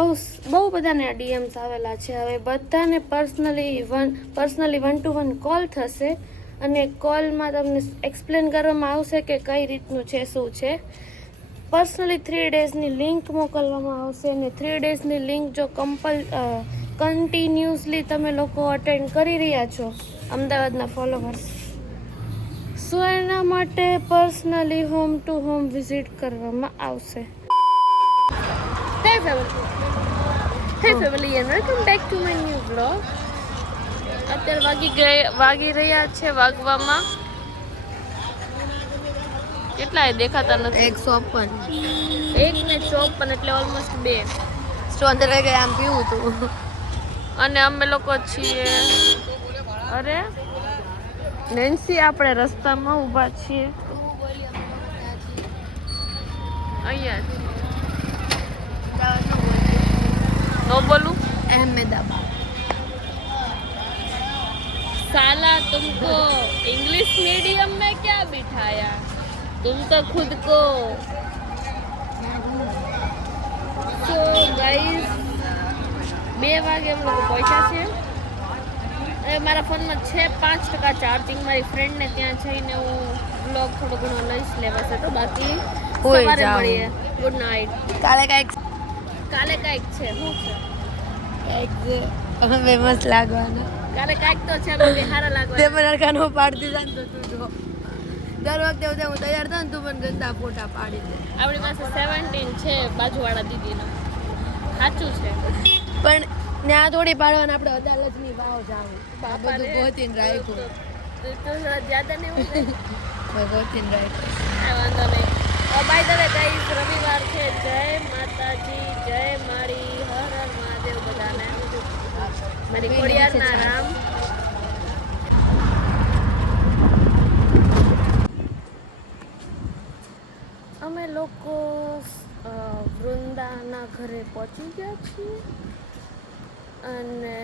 બહુ બધાને ડીએમ્સ આવેલા છે. હવે બધાને પર્સનલી 1-to-1 કોલ થશે અને કોલમાં તમને એક્સપ્લેન કરવામાં આવશે કે કઈ રીતનું છે, શું છે. પર્સનલી 3 ડેઝની લિંક મોકલવામાં આવશે અને 3 ડેઝની લિંક જો કન્ટિન્યુઅસલી તમે લોકો અટેન્ડ કરી રહ્યા છો અમદાવાદના ફોલોવર્સ, સો એના માટે personally home to home visit કરવામાં આવશે. Hey family and welcome back to my new vlog. અત્યારે વાગી રહ્યા છે વાગવામાં કેટલા દેખાતા નથી, 1:54 એટલે ઓલમોસ્ટ 2. તો અંદર રહી ગયા આમ પીવું હતું. અને અમે લોકો છીએ, અરે નેન્સી, આપણે રસ્તામાં ઊભા છીએ અહીંયા. નો બોલું अहमदाबाद. साला तुमको इंग्लिश मीडियम में क्या बिठाया, तुम तो खुद को. So guys, 2 વાગે हम लोग पहुंचा છે. હવે મારા ફોનમાં છે 5% ચાર્જિંગ. મારી ફ્રેન્ડને ત્યાં જઈને હું બ્લોગ થોડો ઘણો લઈશ લેવાશે, તો બાકી સવારે મળીએ. Good night. કાલે કાંઈક છે, શું છે હવે મસ્ત લાગવાના. કાલે કાંઈક તો છે, અમે હારા લાગવા. તે મને કાનો પાડતી જાય તો તું જો દર વખતે હું તૈયાર થાય ને તું મને ગંદા ફોટા પાડી દે. આપણી પાસે 17 છે બાજુવાળા દીદીનો, સાચું છે. પણ ત્યાં થોડી પાડવાના, આપણે અદાલતની વાવ જાવું. બધું ગોતીને રાખ્યું. તો જ્યાદા ને એવું ગોતીને રાખ્યું. વાંધો નહીં. બાય ધ વે ગાઈસ, રવિવાર છે. જય માતાજી, જય મારી, હર હર મહાદેવ બધાને. મારી ખોડિયારના રામ. અમે લોકો વૃંદાના ઘરે પહોંચી ગયા છીએ અને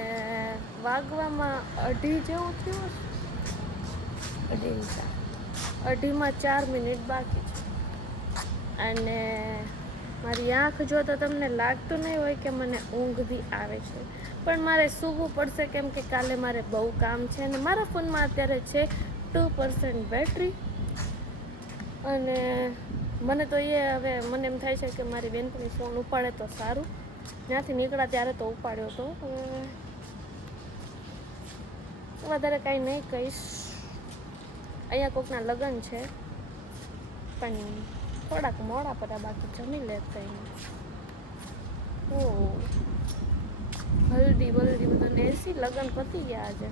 વાગવામાં 2:30 જેવું થયું. 2:30માં 4 મિનિટ બાકી છે. અને મારી આંખ જો તો તમને લાગતું નહીં હોય કે મને ઊંઘ બી આવે છે, પણ મારે સૂવું પડશે કેમ કે કાલે મારે બહુ કામ છે. અને મારા ફોનમાં અત્યારે છે 2% બેટરી. અને મને તો હવે મને એમ થાય છે કે મારી બેનપણી ફોન ઉપાડે તો સારું. ત્યાંથી નીકળ્યા ત્યારે તો ઉપાડ્યો હતો. વધારે કાંઈ નહીં કહીશ. અહીંયા કોકના લગ્ન છે, પણ થોડાક મોડા પડ્યા, બાકી જમી લે કંઈ. ઓ હલ્દી બલ્દી બધું નેસી લગ્ન પતી ગયા આજે.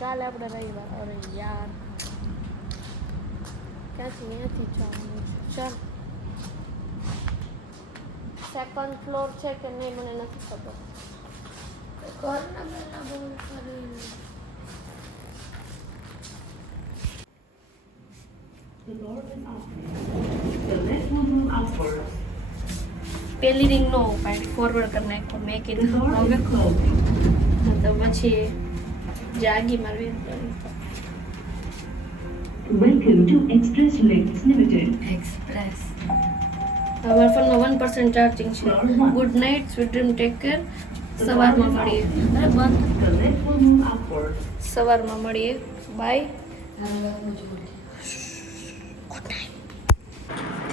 કાલે આપણે રવિવાર. અરે યાર, ક્યાંથી અહીંયાથી જવાનું છે. ચાલ, સેકન્ડ ફ્લોર છે કે નહીં મને નથી ખબર. પેલી રિંગ નો ઉપાડી, ફોરવર્ડ કરી નાખો. મેં કીધું હવે તો પછી જાગી મારવી. Welcome to Express Links Limited. Express. અમારા ફોનમાં 1% ચાર્જિંગ છે. Good night, sweet dream, take care. સવારમાં મળીએ. અરે બંધ. સવારમાં મળીએ. Bye. Good night.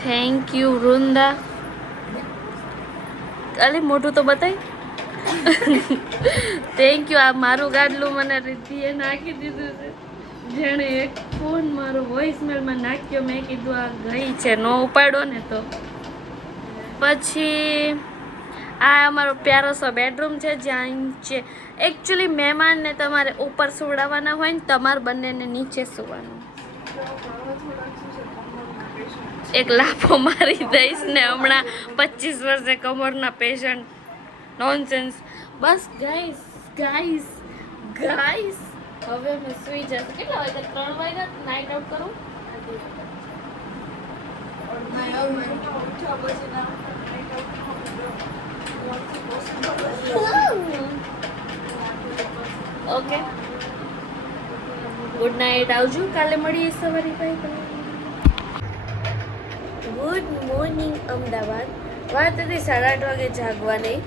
Thank you Vrinda. અલી મોઢું તો બતાય. Thank you. આ મારું ગાડલું મને રીતિએ નાખી દીધું છે. જેણે એક ફોન મારો વોઇસમેલમાં નાખ્યો. મેં કીધું આ ગઈ છે, નો ઉપાડ્યો ને તો પછી. આ અમારો પ્યારો સો બેડરૂમ છે, જ્યાં છે એકચ્યુઅલી મહેમાનને તમારે ઉપર સુવડાવવાના હોય ને તમારે બંનેને નીચે સુવાનું. એક લાફો મારી દઈશ ને હમણાં 25 વર્ષે કમરના પેશન્ટ. નોનસેન્સ. બસ ગાઈસ હવે મેં સુઈ જશે. કેટલા વાગ્યા? 3 વાગ્યા. નાઇટ આઉટ કરું. Okay, good night. આવજો, કાલે મળીએ સવારે. ભાઈ ગુડ મોર્નિંગ અમદાવાદ. વાત હતી 8:30 વાગે જાગવાની.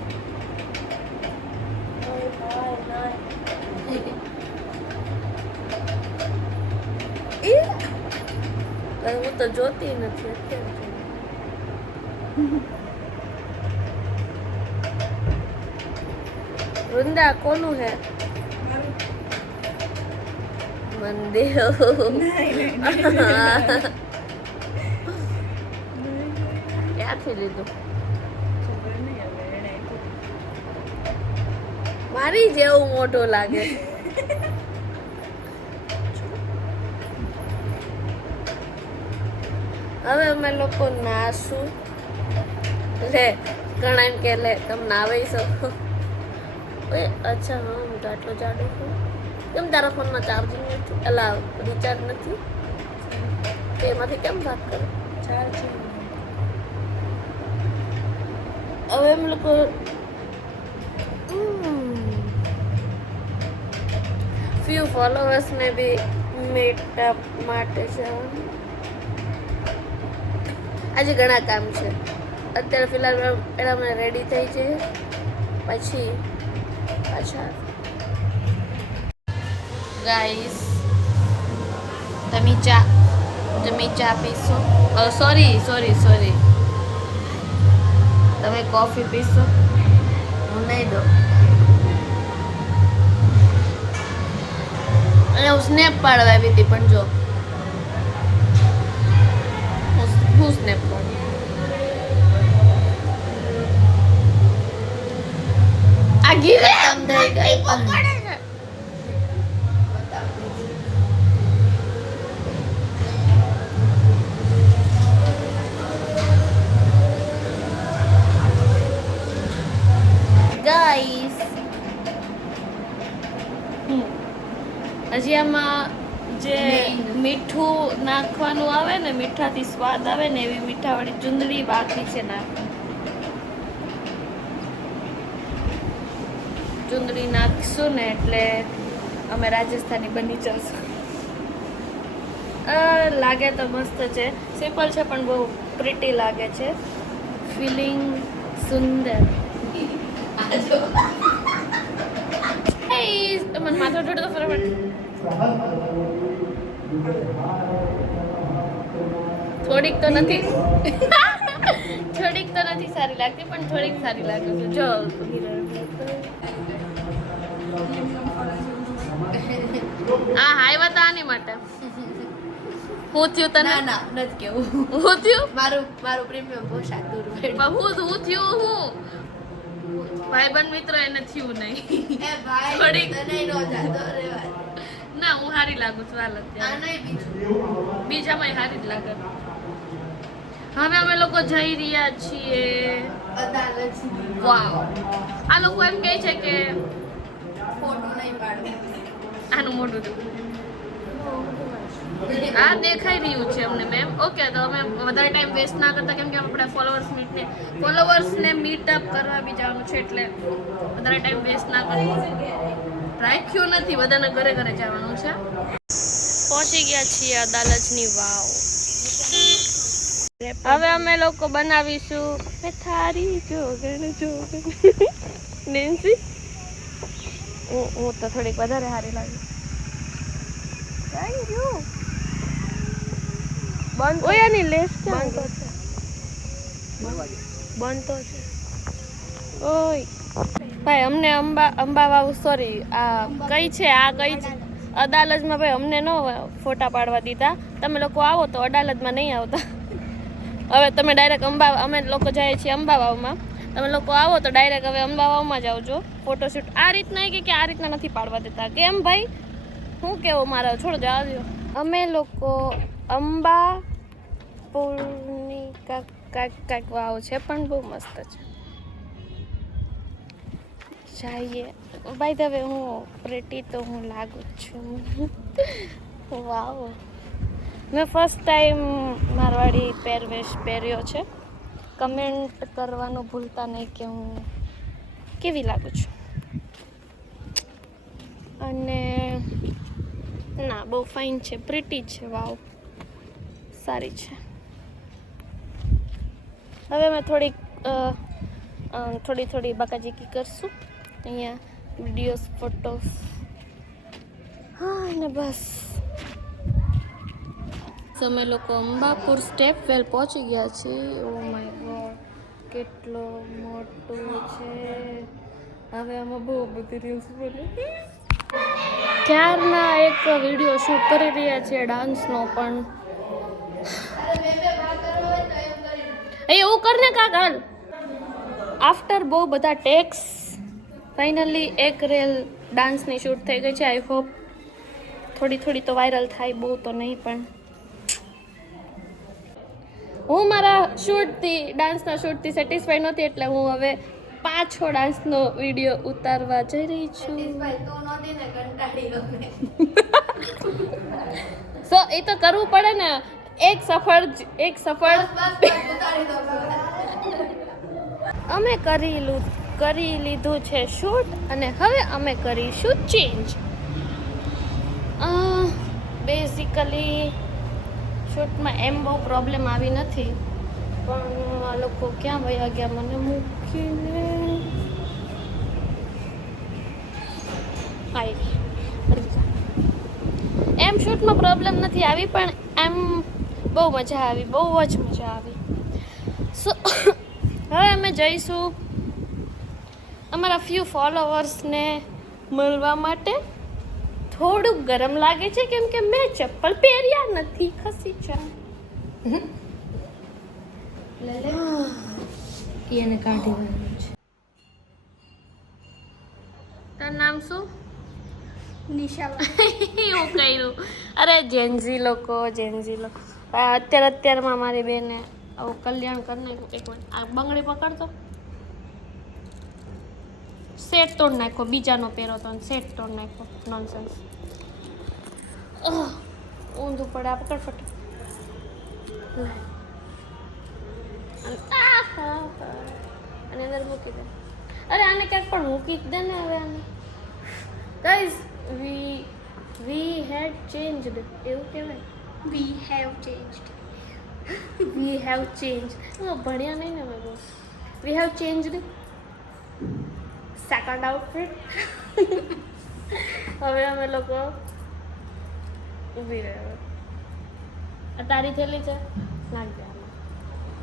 હું તો જોતી નથી અત્યારે. વૃંદા કોનું હે? મંદિર. ક્યાંથી લીધું? મારી જેવું મોટો લાગે. હવે અમે લોકો નાશું. લે ઘણા એમ કે લે તમે નાવાઈ શકો. અચ્છા હા હું તો આટલો જાડો છું. કેમ તારા ફોનમાં ચાર્જિંગ નથી? અલા રિચાર્જ નથી કે એમાંથી કેમ વાત કરે? ચાર્જિંગ. હવે એમ લોકો ફ્યુ ફોલોવર્સને બી મીટઅપ માટે જવાનું. આજે ઘણા કામ છે. અત્યારે ફિલહાલ એના મને રેડી થઈ છે, પછી પાછા. ગાઈસ તમે ચા પીશો? સોરી તમે કોફી પીશો? હું નહીં દઉં. અને હું સ્નેપ પાડવા આવી હતી પણ જો હું સ્નેપ પાડું. આ ગીરે તમ થઈ ગઈ પકડે છે. ગાઈસ હજી આમાં જે મીઠું નાખવાનું આવે ને, મીઠાથી સ્વાદ આવે ને એવી મીઠાવાળી ચુંદડી બાકી છે ચુંદડી નાખશું ને એટલે અમે રાજસ્થાની બની જશું. લાગે તો મસ્ત છે, સિમ્પલ છે પણ બહુ પ્રિટી લાગે છે. ફિલિંગ સુંદર. મને માથો ઠોડો તો ફટાફટ. થોડીક તો નથી સારી લાગતી પણ થોડીક સારી લાગે છે. જો આ હાય વાત આની માટે હું થયું તને? ના નથી કેવું. હું થયું? મારું પ્રીમિયમ પોશાક દૂર પડ્યું. હું થયું હું ભાઈબંધ મિત્ર એને થયું નહીં. એ ભાઈ થોડીક. તને નો જાતો રેવાય. ના હું હારી લાગુ છું. હાલ આ અત્યારે નહીં બીજું. બીજામાં હારી જ લાગે. હવે અમે લોકો જઈ રહ્યા છીએ. અદાલત વાવ. આ લોકો એમ કહે છે કે ફોટો નહીં પાડવો. આનું મોઢું આ દેખાઈ રહ્યું છે અમને મેમ. ઓકે તો અમે વધારે ટાઈમ વેસ્ટ ના કરતા, કેમ કે આપણે ફોલોવર્સને મીટઅપ કરવા બી જવાનું છે એટલે વધારે ટાઈમ વેસ્ટ ના કરી રાખ્યું નથી. બધાના ઘરે જવાનું છે. પહોંચી ગયા છીએ અદાલતની વાવ. હવે અમે લોકો બનાવીશું થારી જોગણ નેન્સી. હું તો થોડીક વધારે સારી લાગી. Thank you. બંધ ઓયાની લેસ બંધ તો છે. ઓય ભાઈ અમને અંબાવાવ સોરી આ કઈ છે અદાલતમાં ભાઈ અમને ન ફોટા પાડવા દીધા. તમે લોકો આવો તો અદાલતમાં નહીં આવતા. હવે તમે ડાયરેક્ટ અમે લોકો જઈએ છીએ અંબાવાવમાં. તમે લોકો આવો તો ડાયરેક્ટ હવે અંબાવાવમાં જ આવજો. ફોટોશૂટ આ રીતના કે આ રીતના નથી પાડવા દેતા. કેમ ભાઈ? શું કેવું મારે? છોડ જવા દો. અમે લોકો અંબાપુરની કાંઈક વાવ છે પણ બહુ મસ્ત છે. જઈએ. ભાઈ હવે હું પ્રેટી તો હું લાગુ જ છું. વાવ. મેં ફર્સ્ટ ટાઈમ મારવાડી પહેરવેશ પહેર્યો છે. કમેન્ટ કરવાનું ભૂલતા નહીં કે હું કેવી લાગુ છું. અને ના બહુ ફાઇન છે, પ્રિટી છે. વાવ સારી છે. હવે અમે થોડી બાકાજીકી કરશું અહીંયા વિડીયોઝ ફોટોસ હા ને બસ અમે લોકો અંબાપુર સ્ટેપ વેલ પહોંચી ગયા છીએ ઓ માય ગોડ કેટલો મોટો છે હવે આમાં બહુ બધી રીલ્સ બને ક્યારના એક વિડીયો શૂટ કરી રહ્યા છે ડાન્સનો પણ એવું કરને કા ગાલ આફ્ટર બહુ બધા ટેક્સ ફાઇનલી એક રેલ ડાન્સની શૂટ થઈ ગઈ છે આઈ હોપ થોડી તો વાયરલ થાય બહુ તો નહીં પણ હું મારા શૂટથી ડાન્સના શૂટથી સેટિસ્ફાઈ નહોતી એટલે હું હવે પાછો ડાન્સનો વિડીયો ઉતારવા જઈ રહી છું સો એ તો કરવું પડે ને એક સફળ અમે કરી લીધું છે શૂટ અને હવે અમે કરીશું ચેન્જ બેઝિકલી શૂટમાં એમ બહુ પ્રોબ્લેમ આવી નથી પણ આ લોકો ક્યાં વયા ગયા મને મૂકીને એમ શૂટમાં પ્રોબ્લેમ નથી આવી પણ એમ બહુ મજા આવી બહુ જ મજા આવી સો હવે અમે જઈશું અમારા ફ્યુ ફોલોવર્સને મળવા માટે થોડુંક ગરમ લાગે છે કેમ કે મેં ચપ્પલ પહેર્યા નથી ખસી છે એને કાઢી વાળું છે તારું નામ શું નિશા એવું કર્યું અરે જેન્ઝી લોકો અત્યારમાં મારી બેને આવું કલ્યાણ કરીને એક મિનિટ આ બંગડી પકડતો સેટ તોડ નાખો બીજાનો પહેરો તો સેટ તોડ નાખો નોનસેન્સ ઊંધું પડે આ પકડ ફટ અને અંદર મૂકી દે અરે આને ક્યાંક પણ મૂકી જ દે ને હવે આને ગાઈઝ વી હેડ ચેન્જડ એવું કહેવાય વી હેવ ચેન્જડ ભણ્યા નહીં ને અમે બહુ we have changed second outfit હવે અમે લોકો ઊભી રહે આ તારી થેલી છે નાખ દે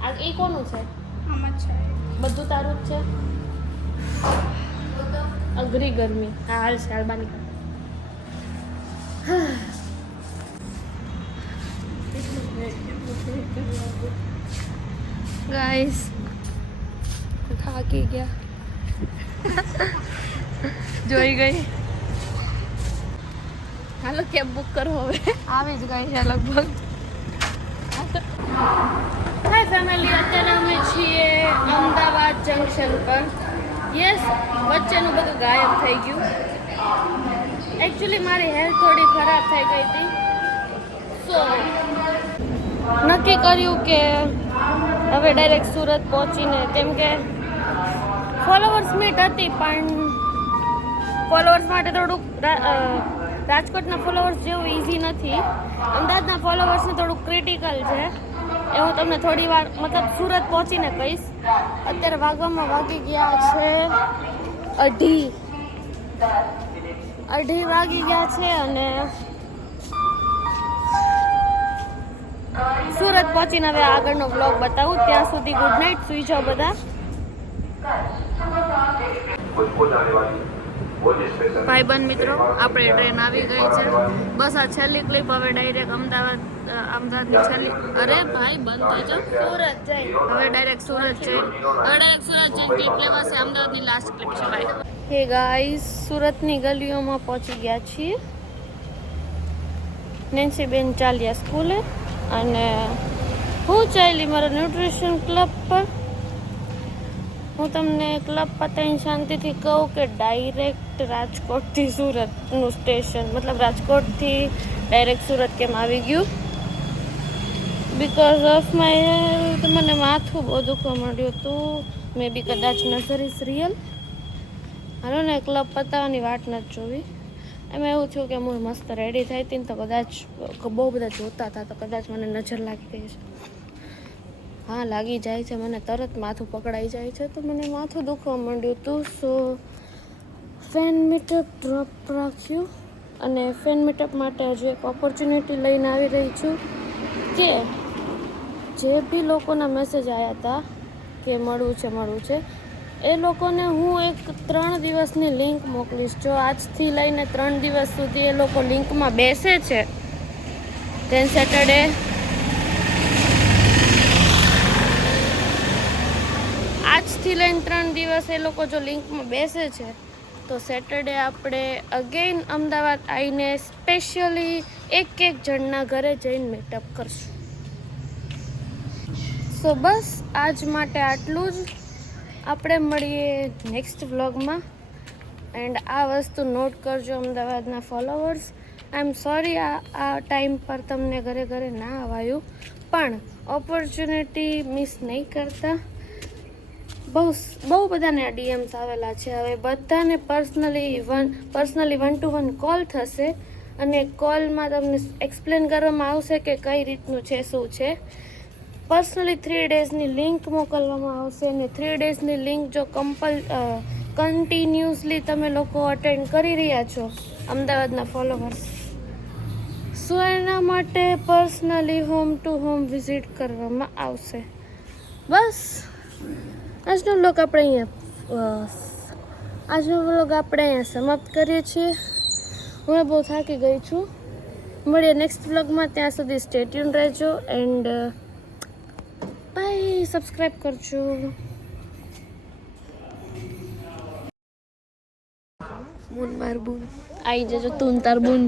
આ એ કોનું છે આમાં છે બધું તારું જ છે અઘરી ગરમી હા હાલ છે હાલ બાની ગાઈસ થાકી ગયા જોઈ ગઈ હાલો કેબ બુક કરો હવે આવી જ ગઈ છે લગભગ હાય ફેમિલી અત્યારે અમે છીએ અમદાવાદ જંકશન પર યસ વચ્ચેનું બધું ગાયબ થઈ ગયું એકચ્યુઅલી મારી હેલ્થ થોડી ખરાબ થઈ ગઈ હતી સો નક્કી કર્યું કે હવે ડાયરેક્ટ સુરત પહોંચીને કેમ કે ફોલોવર્સ મીટ હતી પણ ફોલોવર્સ માટે થોડુંક રાજકોટના ફોલોવર્સ જેવું ઇઝી નથી અમદાવાદના ફોલોવર્સને થોડુંક ક્રિટિકલ છે એ હું તમને થોડી વાર મતલબ સુરત પહોંચીને કહીશ અત્યારે વાગવામાં વાગી ગયા છે અઢી વાગી ગયા છે અને સુરત પહોંચીને હવે આગળનો વ્લોગ બતાવું ત્યાં સુધી ગુડ નાઇટ સુઈ જાઓ બધા ભાઈબંધ મિત્રો આપણે ટ્રેન આવી ગઈ છે બસ આ છેલ્લી ક્લિપ હવે ડાયરેક્ટ અમદાવાદની છેલ્લી અરે ભાઈ બંધ થઈ જાઓ સુરત જઈ હવે ડાયરેક્ટ સુરત જઈ ક્લિપ લેવાશે અમદાવાદની લાસ્ટ ક્લિપ છે ભાઈ હે ગાઈસ સુરતની ગલીઓમાં પહોંચી ગયા છીએ નેન્સી બેન ચાલ્યા સ્કૂલે અને હું ચાલી મારા ન્યુટ્રિશન ક્લબ પર હું તમને ક્લબ પતાવીને શાંતિથી કહું કે ડાયરેક્ટ રાજકોટથી સુરતનું સ્ટેશન મતલબ રાજકોટથી ડાયરેક્ટ સુરત કેમ આવી ગયું બિકોઝ ઓફ માય હેલ્થ મને માથું બહુ દુખવા માંડ્યું હતું મે બી કદાચ નઝર ઇઝ રિયલ હાલો ને ક્લબ પતાવવાની વાટ નથી જોવી એમાં એવું થયું કે હું મસ્ત રેડી થઈ હતી ને તો કદાચ બહુ બધા જોતા હતા તો કદાચ મને નજર લાગી ગઈ છે હા લાગી જાય છે, મને તરત માથું પકડાઈ જાય છે, તો મને માથું દુખવા માંડ્યું હતું. સો ફેન મીટઅપ ડ્રોપ રાખ્યું અને ફેન મીટઅપ માટે હજુ એક ઓપોર્ચ્યુનિટી લઈને આવી રહી છું કે જે બી લોકોના મેસેજ આવ્યા હતા કે મળવું છે એ લોકોને હું એક 3 દિવસની લિંક મોકલીશ. જો આજથી લઈને 3 દિવસ સુધી એ લોકો લિંકમાં બેસે છે, ધેન સેટરડે આજથી લઈને 3 દિવસ એ લોકો જો લિંકમાં બેસે છે તો સેટરડે આપણે અગેન અમદાવાદ આવીને સ્પેશિયલી એક જણના ઘરે જઈને મીટઅપ કરશું. સો બસ આજ માટે આટલું જ. આપણે મળીએ નેક્સ્ટ વ્લોગમાં. એન્ડ આ વસ્તુ નોટ કરજો અમદાવાદના ફોલોવર્સ. આઈ એમ સોરી આ ટાઈમ પર તમને ઘરે ના અવાયું, પણ ઓપોર્ચ્યુનિટી મિસ નહીં કરતા. બહુ બધાને ડીએમ્સ આવેલા છે. હવે બધાને પર્સનલી 1-to-1 કોલ થશે અને કોલમાં તમને એક્સપ્લેન કરવામાં આવશે કે કઈ રીતનું છે, શું છે. પર્સનલી 3 ડેઝની લિંક મોકલવામાં આવશે અને 3 ડેઝની લિંક જો કન્ટિન્યુઅસલી તમે લોકો અટેન્ડ કરી રહ્યા છો અમદાવાદના ફોલોવર્સ, સો એના માટે personally home to home visit કરવામાં આવશે. બસ આજનો વ્લોગ આપણે અહીંયા સમાપ્ત કરીએ છીએ. હું બહુ થાકી ગઈ છું. મળીએ નેક્સ્ટ વ્લોગમાં. ત્યાં સુધી સ્ટે ટ્યુન રહેજો એન્ડ બાય. સબસ્ક્રાઈબ કરજો. મૂન માર બૂન આવી જજો તું તાર બૂન.